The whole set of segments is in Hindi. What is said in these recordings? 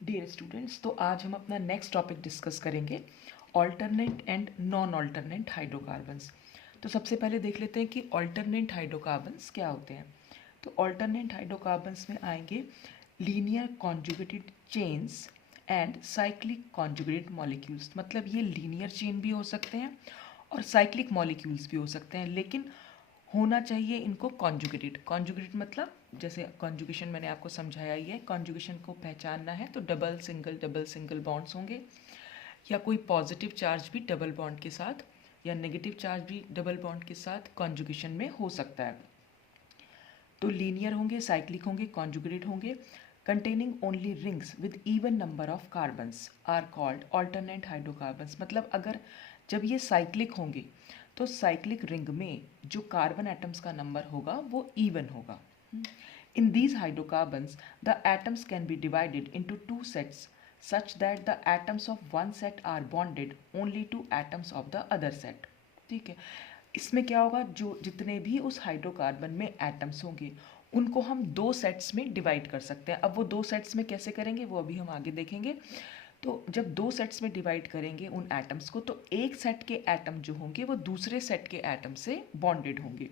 डियर स्टूडेंट्स, तो आज हम अपना नेक्स्ट टॉपिक डिस्कस करेंगे alternate and non alternate hydrocarbons. तो सबसे पहले देख लेते हैं कि ऑल्टरनेट हाइड्रोकार्बन्स क्या होते हैं। तो ऑल्टरनेट हाइड्रोकार्बन्स में आएंगे linear conjugated chains and cyclic conjugated molecules. मतलब ये लीनियर चेन भी हो सकते हैं और साइक्लिक मॉलिक्यूल्स भी हो सकते हैं, लेकिन होना चाहिए इनको कॉन्जुगेटेड। कॉन्जुगेटेड मतलब जैसे कॉन्जुगेशन मैंने आपको समझाया ही है, कॉन्जुगेशन को पहचानना है तो डबल सिंगल बॉन्ड्स होंगे, या कोई पॉजिटिव चार्ज भी डबल बॉन्ड के साथ या नेगेटिव चार्ज भी डबल बॉन्ड के साथ कॉन्जुगेशन में हो सकता है। तो लीनियर होंगे, साइक्लिक होंगे, कॉन्जुगेटेड होंगे। Containing only rings with even number of carbons are called alternate hydrocarbons. मतलब अगर जब ये साइक्लिक होंगे तो साइक्लिक रिंग में जो कार्बन एटम्स का नंबर होगा वो इवन होगा। In these hydrocarbons the atoms can be divided into two sets such that the atoms of one set are bonded only to atoms of the other set। ठीक है, इसमें क्या होगा, जो जितने भी उस हाइड्रोकार्बन में एटम्स होंगे उनको हम दो सेट्स में डिवाइड कर सकते हैं। अब वो दो सेट्स में कैसे करेंगे वो अभी हम आगे देखेंगे। तो जब दो सेट्स में डिवाइड करेंगे उन एटम्स को, तो एक सेट के एटम जो होंगे वो दूसरे सेट के एटम से बॉन्डेड होंगे।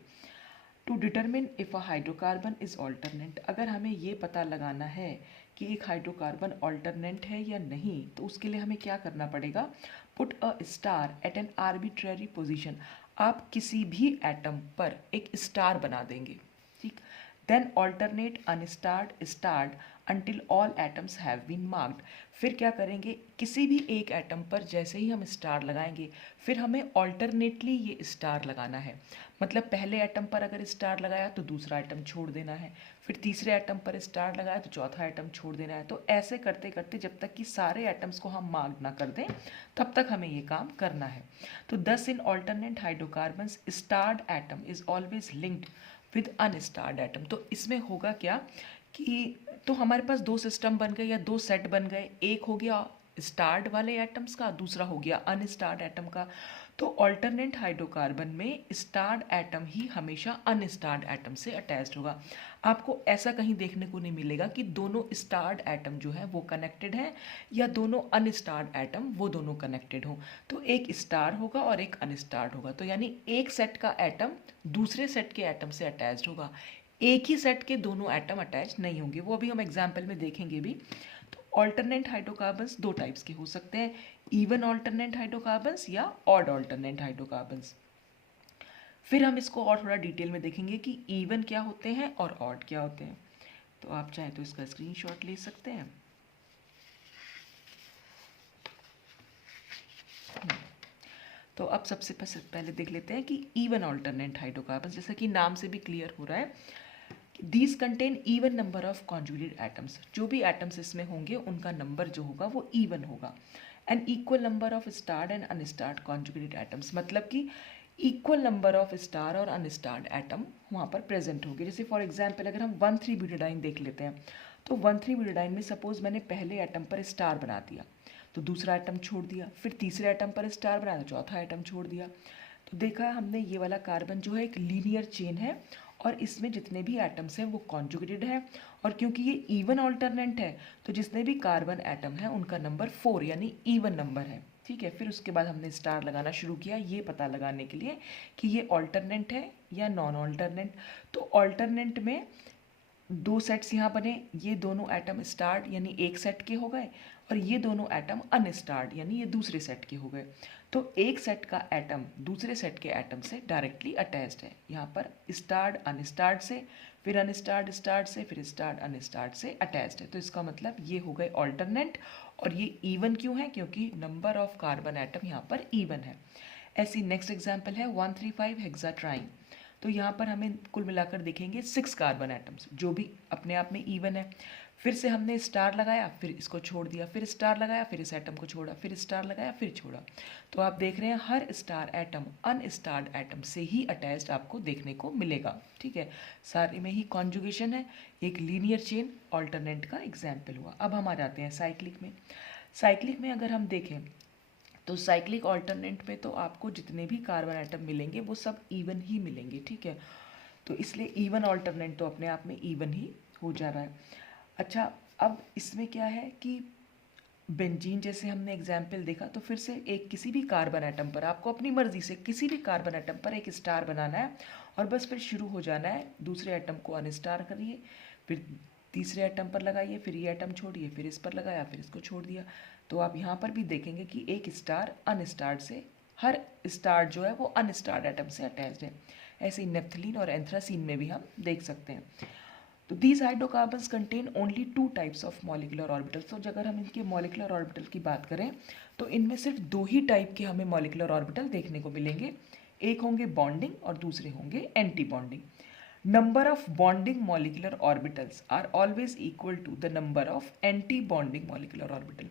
To determine if a hydrocarbon is alternate, अगर हमें ये पता लगाना है कि एक हाइड्रोकार्बन ऑल्टरनेट है या नहीं, तो उसके लिए हमें क्या करना पड़ेगा, put a star at an arbitrary position. आप किसी भी एटम पर एक स्टार बना देंगे, ठीक। Then alternate unstarred starred until all atoms have been marked. फिर क्या करेंगे, किसी भी एक एटम पर जैसे ही हम स्टार लगाएंगे फिर हमें ऑल्टरनेटली ये स्टार लगाना है। मतलब पहले एटम पर अगर स्टार लगाया तो दूसरा एटम छोड़ देना है, फिर तीसरे एटम पर स्टार लगाया तो चौथा एटम छोड़ देना है। तो ऐसे करते करते जब तक कि सारे एटम्स को हम मार्क ना कर दें तब तक हमें ये काम करना है। तो thus in alternate hydrocarbons starred atom is always linked with unstarred atom. तो इसमें होगा क्या कि तो हमारे पास दो सिस्टम बन गए या दो सेट बन गए, एक हो गया स्टार्ड वाले एटम्स का, दूसरा हो गया अनस्टार्ड एटम का। तो ऑल्टरनेट हाइड्रोकार्बन में स्टार्ड एटम ही हमेशा अनस्टार्ड एटम से अटैच्ड होगा। आपको ऐसा कहीं देखने को नहीं मिलेगा कि दोनों स्टार्ड एटम जो है वो कनेक्टेड हैं या दोनों अनस्टार्ड एटम वो दोनों कनेक्टेड हों। तो एक स्टार होगा और एक अनस्टार्ड होगा, तो यानी एक सेट का एटम दूसरे सेट के एटम से अटैच्ड होगा। एक ही सेट के दोनों एटम अटैच नहीं होंगे, वो अभी हम एग्जाम्पल में देखेंगे भी। तो ऑल्टरनेट हाइड्रोकार्बन्स दो टाइप्स के हो सकते हैं, इवन ऑल्टरनेट हाइड्रोकार्बन्स या ऑड ऑल्टरनेट हाइड्रोकार्बन्स। फिर हम इसको और थोड़ा डिटेल में देखेंगे कि इवन क्या होते हैं और ऑड क्या होते हैं। तो आप चाहें तो इसका स्क्रीनशॉट ले सकते हैं। तो अब सबसे पहले देख लेते हैं कि इवन ऑल्टरनेट हाइड्रोकार्बन्स, जैसा कि नाम से भी क्लियर हो रहा है, these contain even number of conjugated atoms. जो भी एटम्स इसमें होंगे उनका नंबर जो होगा वो इवन होगा। And equal number of starred and unstarred conjugated atoms, मतलब कि इक्वल नंबर ऑफ स्टार और अनस्टार्ड एटम वहाँ पर प्रेजेंट होंगे। जैसे फॉर एग्जाम्पल अगर हम 1,3 ब्यूटाडाइन देख लेते हैं, तो 1,3 ब्यूटाडाइन में सपोज मैंने पहले एटम पर स्टार बना दिया तो दूसरा एटम छोड़ दिया, फिर तीसरे एटम पर स्टार बनाया तो चौथा एटम छोड़ दिया। तो देखा हमने ये वाला कार्बन जो है एक लीनियर चेन है और इसमें जितने भी एटम्स हैं वो कॉन्जुगेटेड है। और क्योंकि ये इवन ऑल्टरनेट है तो जितने भी कार्बन एटम हैं उनका नंबर 4 यानी इवन नंबर है, ठीक है। फिर उसके बाद हमने स्टार लगाना शुरू किया ये पता लगाने के लिए कि ये ऑल्टरनेट है या नॉन ऑल्टरनेट। तो ऑल्टरनेट में दो सेट्स यहाँ बने, ये दोनों एटम स्टार्ड यानी एक सेट के हो गए और ये दोनों एटम अनस्टार्ड यानी ये दूसरे सेट के हो गए। तो एक सेट का एटम दूसरे सेट के एटम से डायरेक्टली अटैच्ड है, यहाँ पर स्टार्ड अनस्टार्ड से, फिर अनस्टार्ड स्टार्ड से, फिर स्टार्ड अनस्टार्ड से अटैच्ड है। तो इसका मतलब ये हो गए ऑल्टरनेट। और ये इवन क्यों है, क्योंकि नंबर ऑफ कार्बन एटम यहाँ पर इवन है। ऐसी नेक्स्ट एग्जाम्पल है 135 हेक्साट्राइन। तो यहाँ पर हमें कुल मिलाकर देखेंगे 6 कार्बन एटम्स जो भी अपने आप में इवन है। फिर से हमने स्टार लगाया, फिर इसको छोड़ दिया, फिर स्टार लगाया, फिर इस एटम को छोड़ा, फिर स्टार लगाया, फिर छोड़ा। तो आप देख रहे हैं हर स्टार एटम अनस्टार्ड एटम से ही अटैच्ड आपको देखने को मिलेगा, ठीक है। सारे में ही कॉन्जुगेशन है, एक लीनियर चेन ऑल्टरनेट का एग्जाम्पल हुआ। अब हम आ जाते हैं साइक्लिक में। साइक्लिक में अगर हम देखें तो साइक्लिक ऑल्टरनेट में तो आपको जितने भी कार्बन एटम मिलेंगे वो सब इवन ही मिलेंगे, ठीक है। तो इसलिए इवन ऑल्टरनेट तो अपने आप में इवन ही हो जा रहा है। अच्छा, अब इसमें क्या है कि बेंजीन जैसे हमने एग्जाम्पल देखा, तो फिर से एक किसी भी कार्बन एटम पर आपको अपनी मर्जी से किसी भी कार्बन एटम पर एक स्टार बनाना है और बस फिर शुरू हो जाना है। दूसरे एटम को अनस्टार करिए, फिर तीसरे एटम पर लगाइए, फिर ये एटम छोड़िए, फिर इस पर लगाया, फिर इसको छोड़ दिया। तो आप यहाँ पर भी देखेंगे कि एक स्टार अनस्टार्ड से, हर स्टार जो है वो अनस्टार्ड एटम से अटैच्ड है। ऐसे ही नेफ्थलीन और एंथ्रासीन में भी हम देख सकते हैं। तो these hydrocarbons contain only two types of molecular orbitals. तो अगर हम इनके मॉलिकुलर ऑर्बिटल की बात करें तो इनमें सिर्फ दो ही टाइप के हमें मॉलिकुलर ऑर्बिटल देखने को मिलेंगे। एक होंगे बॉन्डिंग और दूसरे होंगे anti bonding. Number of bonding molecular orbitals are always equal to the number of anti bonding molecular orbital.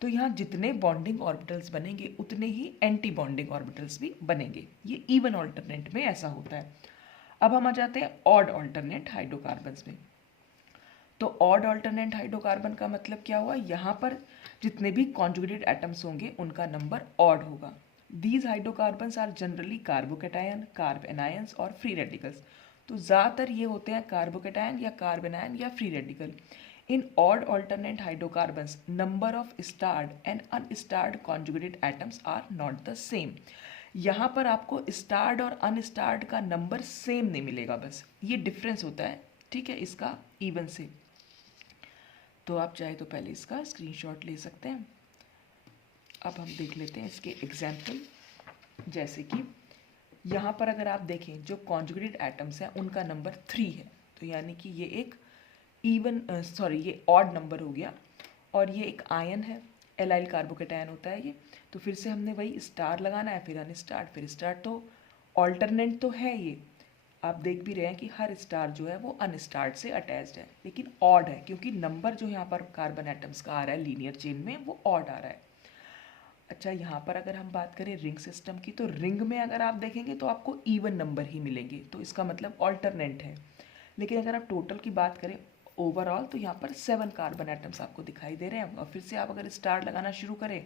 तो यहाँ जितने बॉन्डिंग ऑर्बिटल्स बनेंगे उतने ही एंटी बॉन्डिंग ऑर्बिटल्स भी बनेंगे। ये इवन ऑल्टरनेट में ऐसा होता है। अब हम आ जाते हैं ऑड ऑल्टरनेट हाइड्रोकार्बन्स में। तो ऑड ऑल्टरनेट हाइड्रोकार्बन का मतलब क्या हुआ, यहाँ पर जितने भी कॉन्जुगेटेड एटम्स होंगे उनका नंबर ऑड होगा। These hydrocarbons are generally carbocation, carb anions और फ्री रेडिकल्स। तो ज़्यादातर ये होते हैं कार्बोकेटायन या कार्बेनायन या free radical. In odd alternate hydrocarbons number of starred and unstarred conjugated atoms are not the same. यहाँ पर आपको स्टार्ड और अनस्टार्ड का नंबर सेम नहीं मिलेगा, बस ये डिफरेंस होता है, ठीक है, इसका इवन से। तो आप चाहे तो पहले इसका स्क्रीनशॉट ले सकते हैं। अब हम देख लेते हैं इसके एग्जाम्पल। जैसे कि यहाँ पर अगर आप देखें जो कॉन्जुगेटेड एटम्स हैं उनका नंबर 3 है, तो यानी कि ये एक ये ऑड नंबर हो गया। और ये एक आयन है, एलाइल कार्बोकेटायन होता है ये। तो फिर से हमने वही स्टार लगाना है, फिर अनस्टार्ड, फिर स्टार। तो ऑल्टरनेट तो है ये, आप देख भी रहे हैं कि हर स्टार जो है वो अनस्टार्ड से अटैच्ड है, लेकिन ऑड है क्योंकि नंबर जो यहाँ पर कार्बन एटम्स का आ रहा है लीनियर चेन में वो ऑड आ रहा है। अच्छा, यहाँ पर अगर हम बात करें रिंग सिस्टम की, तो रिंग में अगर आप देखेंगे तो आपको इवन नंबर ही मिलेंगे, तो इसका मतलब ऑल्टरनेट है। लेकिन अगर आप टोटल की बात करें ओवरऑल, तो यहाँ पर 7 कार्बन एटम्स आपको दिखाई दे रहे हैं। और फिर से आप अगर स्टार लगाना शुरू करें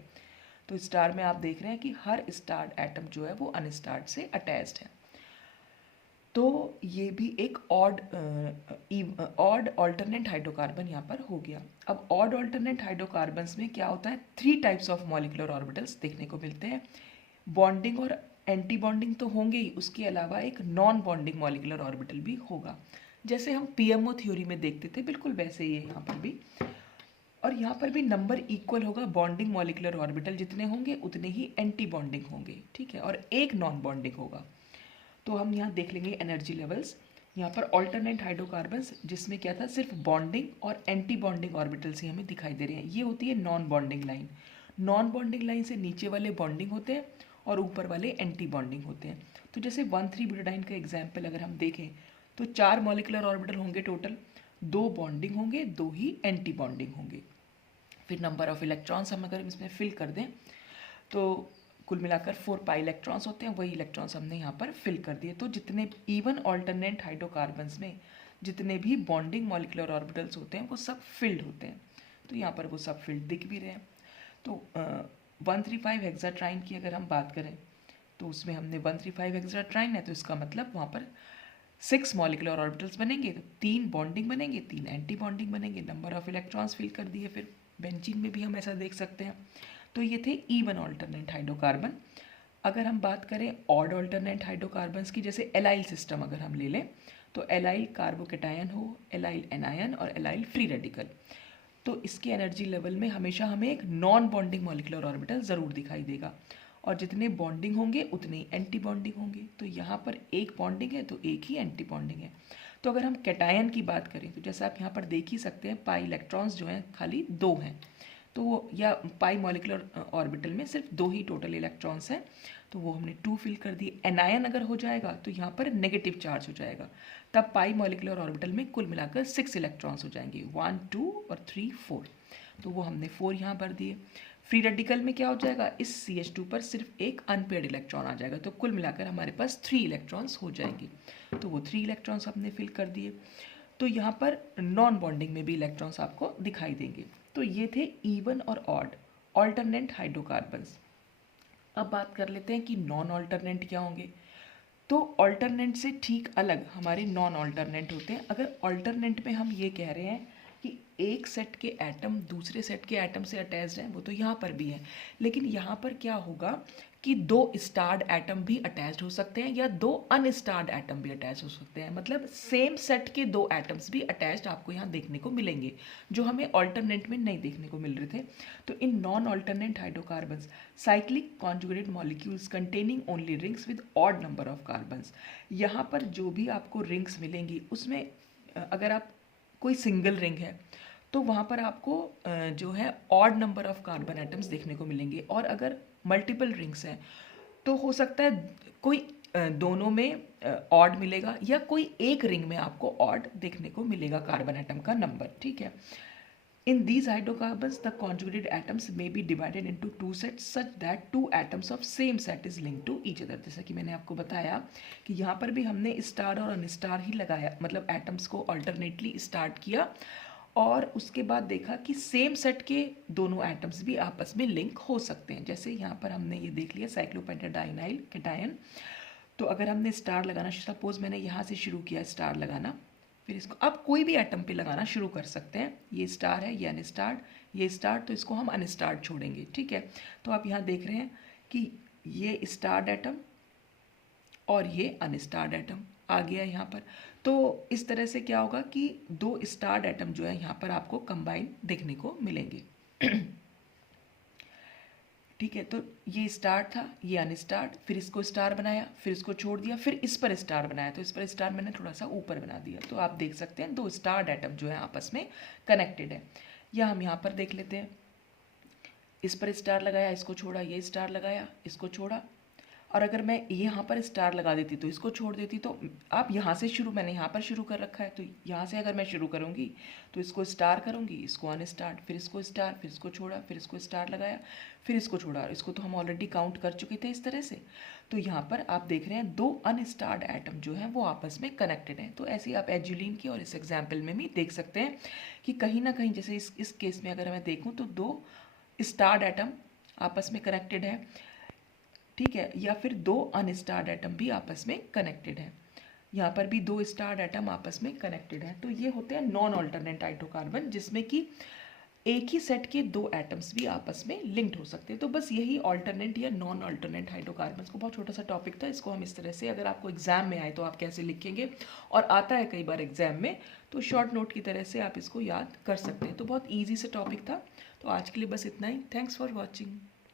तो स्टार में आप देख रहे हैं कि हर स्टार एटम जो है वो अनस्टार्ड से अटैच्ड है। तो ये भी एक ऑड ऑल्टरनेट हाइड्रोकार्बन यहाँ पर हो गया। अब ऑड ऑल्टरनेट हाइड्रोकार्बन्स में क्या होता है, 3 टाइप्स ऑफ मॉलिकुलर ऑर्बिटल्स देखने को मिलते हैं। बॉन्डिंग और एंटी बॉन्डिंग तो होंगे ही, उसके अलावा एक नॉन बॉन्डिंग मॉलिकुलर ऑर्बिटल भी होगा। जैसे हम पीएमओ थ्योरी में देखते थे, बिल्कुल वैसे ही है यहाँ पर भी। और यहाँ पर भी नंबर इक्वल होगा, बॉन्डिंग मॉलिकुलर ऑर्बिटल जितने होंगे उतने ही एंटी बॉन्डिंग होंगे, ठीक है, और एक नॉन बॉन्डिंग होगा। तो हम यहाँ देख लेंगे एनर्जी लेवल्स। यहाँ पर ऑल्टरनेट हाइड्रोकार्बन्स जिसमें क्या था, सिर्फ बॉन्डिंग और एंटी बॉन्डिंग ऑर्बिटल्स ही हमें दिखाई दे रहे हैं। ये होती है non bonding line. Non bonding line से नीचे वाले बॉन्डिंग होते हैं और ऊपर वाले एंटी बॉन्डिंग होते हैं। तो जैसे 1,3-ब्यूटाडाइन का एग्जाम्पल अगर हम देखें तो 4 मॉलिकुलर ऑर्बिटल होंगे टोटल, 2 बॉन्डिंग होंगे, 2 ही एंटी बॉन्डिंग होंगे। फिर नंबर ऑफ इलेक्ट्रॉन्स हम अगर इसमें फिल कर दें तो कुल मिलाकर 4 पाई इलेक्ट्रॉन्स होते हैं, वही इलेक्ट्रॉन्स हमने यहाँ पर फिल कर दिए। तो जितने इवन ऑल्टरनेट हाइड्रोकार्बन्स में जितने भी बॉन्डिंग मॉलिकुलर ऑर्बिटल्स होते हैं वो सब फिल्ड होते हैं। तो यहाँ पर वो सब फिल्ड दिख भी रहे हैं। तो 135 हेक्साट्राइन की अगर हम बात करें तो उसमें हमने 135 हेक्साट्राइन है, तो इसका मतलब वहाँ पर 6 मॉलिकुलर ऑर्बिटल्स बनेंगे, तो 3 बॉन्डिंग बनेंगे, 3 एंटी बॉन्डिंग बनेंगे। नंबर ऑफ इलेक्ट्रॉन्स फिल कर दिए। फिर बेंजीन में भी हम ऐसा देख सकते हैं। तो ये थे इवन ऑल्टरनेट हाइड्रोकार्बन। अगर हम बात करें ऑड ऑल्टरनेट हाइड्रोकार्बन्स की, जैसे एलाइल सिस्टम अगर हम ले लें, तो एलाइल कार्बोकेटायन हो, एलाइल एनायन और एलाइल फ्री रेडिकल, तो इसके एनर्जी लेवल में हमेशा हमें एक नॉन बॉन्डिंग मॉलिकुलर ऑर्बिटल ज़रूर दिखाई देगा। और जितने बॉन्डिंग होंगे उतने ही एंटी बॉन्डिंग होंगे। तो यहाँ पर एक बॉन्डिंग है तो एक ही एंटी बॉन्डिंग है। तो अगर हम कैटायन की बात करें तो जैसा आप यहाँ पर देख ही सकते हैं, पाई इलेक्ट्रॉन्स जो हैं खाली 2 हैं, तो वो या पाई मॉलिकुलर ऑर्बिटल में सिर्फ 2 ही टोटल इलेक्ट्रॉन्स हैं, तो वो हमने 2 फिल कर दिए। एनायन अगर हो जाएगा तो यहाँ पर नेगेटिव चार्ज हो जाएगा, तब पाई मॉलिकुलर ऑर्बिटल में कुल मिलाकर 6 इलेक्ट्रॉन्स हो जाएंगे, 1 2 और 3 4, तो वो हमने 4 यहाँ पर दिए। फ्री रेडिकल में क्या हो जाएगा, इस CH2 पर सिर्फ एक अनपेयर्ड इलेक्ट्रॉन आ जाएगा, तो कुल मिलाकर हमारे पास 3 इलेक्ट्रॉन्स हो जाएंगे, तो वो 3 इलेक्ट्रॉन्स हमने फिल कर दिए। तो यहाँ पर नॉन बॉन्डिंग में भी इलेक्ट्रॉन्स आपको दिखाई देंगे। तो ये थे इवन और ऑड ऑल्टरनेट हाइड्रोकार्बन्स। अब बात कर लेते हैं कि नॉन ऑल्टरनेट क्या होंगे। तो ऑल्टरनेट से ठीक अलग हमारे नॉन ऑल्टरनेट होते हैं। अगर ऑल्टरनेट में हम ये कह रहे हैं कि एक सेट के एटम दूसरे सेट के एटम से अटैच्ड हैं, वो तो यहाँ पर भी है, लेकिन यहाँ पर क्या होगा कि दो स्टार्ड एटम भी अटैच्ड हो सकते हैं या दो अनस्टार्ड एटम भी अटैच हो सकते हैं, मतलब सेम सेट के दो एटम्स भी अटैच्ड आपको यहाँ देखने को मिलेंगे, जो हमें ऑल्टरनेट में नहीं देखने को मिल रहे थे। तो in non alternate hydrocarbons cyclic conjugated molecules containing only rings with odd number of carbons, यहाँ पर जो भी आपको रिंग्स मिलेंगी उसमें अगर आप कोई सिंगल रिंग है तो वहाँ पर आपको जो है odd number of carbon atoms देखने को मिलेंगे, और अगर मल्टीपल रिंग्स हैं तो हो सकता है कोई दोनों में ऑड मिलेगा या कोई एक रिंग में आपको ऑड देखने को मिलेगा कार्बन एटम का नंबर, ठीक है। In these hydrocarbons, the conjugated atoms may be divided into two sets such that two atoms of same set is linked to each other। जैसा कि मैंने आपको बताया कि यहाँ पर भी हमने स्टार और अनस्टार ही लगाया, मतलब एटम्स को अल्टरनेटली स्टार्ट किया और उसके बाद देखा कि सेम सेट के दोनों एटम्स भी आपस में लिंक हो सकते हैं। जैसे यहाँ पर हमने ये देख लिया साइक्लोपेंटाडाइनाइल कैटायन, तो अगर हमने स्टार लगाना, सपोज मैंने यहाँ से शुरू किया स्टार लगाना, फिर इसको आप कोई भी एटम पे लगाना शुरू कर सकते हैं। ये स्टार है, ये अनस्टार्ड, ये स्टार, तो इसको हम अनस्टार्ड छोड़ेंगे, ठीक है। तो आप यहाँ देख रहे हैं कि ये स्टार्ड एटम और ये अनस्टार्ड एटम आ गया यहाँ पर। तो इस तरह से क्या होगा कि दो स्टार्ड एटम जो है यहाँ पर आपको कंबाइन देखने को मिलेंगे। ठीक है, तो ये स्टार था, ये अनस्टार्ड, फिर इसको स्टार बनाया, फिर इसको छोड़ दिया, फिर इस पर स्टार बनाया, तो इस पर स्टार मैंने थोड़ा सा ऊपर बना दिया। तो आप देख सकते हैं दो स्टार्ड एटम जो है आपस में कनेक्टेड है। या हम यहाँ पर देख लेते हैं, इस पर स्टार लगाया, इसको छोड़ा, ये स्टार लगाया, इसको छोड़ा, और अगर मैं यहाँ पर स्टार लगा देती तो इसको छोड़ देती, तो आप यहाँ से शुरू, मैंने यहाँ पर शुरू कर रखा है, तो यहाँ से अगर मैं शुरू करूँगी तो इसको स्टार करूँगी, इसको अनस्टार्ट, फिर इसको स्टार, फिर इसको छोड़ा, फिर इसको स्टार लगाया, फिर इसको छोड़ा, इसको तो हम ऑलरेडी काउंट कर चुके थे इस तरह से। तो यहाँ पर आप देख रहे हैं दो अनस्टार्ड एटम जो हैं वो आपस में कनेक्टेड हैं। तो ऐसे ही आप एजुलिन की और इस एग्जाम्पल में भी देख सकते हैं कि कहीं ना कहीं, जैसे इस केस में अगर मैं देखूँ तो दो स्टार्ड एटम आपस में कनेक्टेड है, ठीक है, या फिर दो अनस्टार्ड एटम भी आपस में कनेक्टेड है। यहाँ पर भी दो स्टार्ड एटम आपस में कनेक्टेड है। तो ये होते हैं नॉन ऑल्टरनेट हाइड्रोकार्बन, जिसमें कि एक ही सेट के दो एटम्स भी आपस में लिंक्ड हो सकते हैं। तो बस यही ऑल्टरनेट या नॉन ऑल्टरनेट हाइड्रोकार्बन को, बहुत छोटा सा टॉपिक था, इसको हम इस तरह से, अगर आपको एग्जाम में आए तो आप कैसे लिखेंगे, और आता है कई बार एग्जाम में, तो शॉर्ट नोट की तरह से आप इसको याद कर सकते हैं। तो बहुत ईजी से टॉपिक था। तो आज के लिए बस इतना ही। Thanks for watching.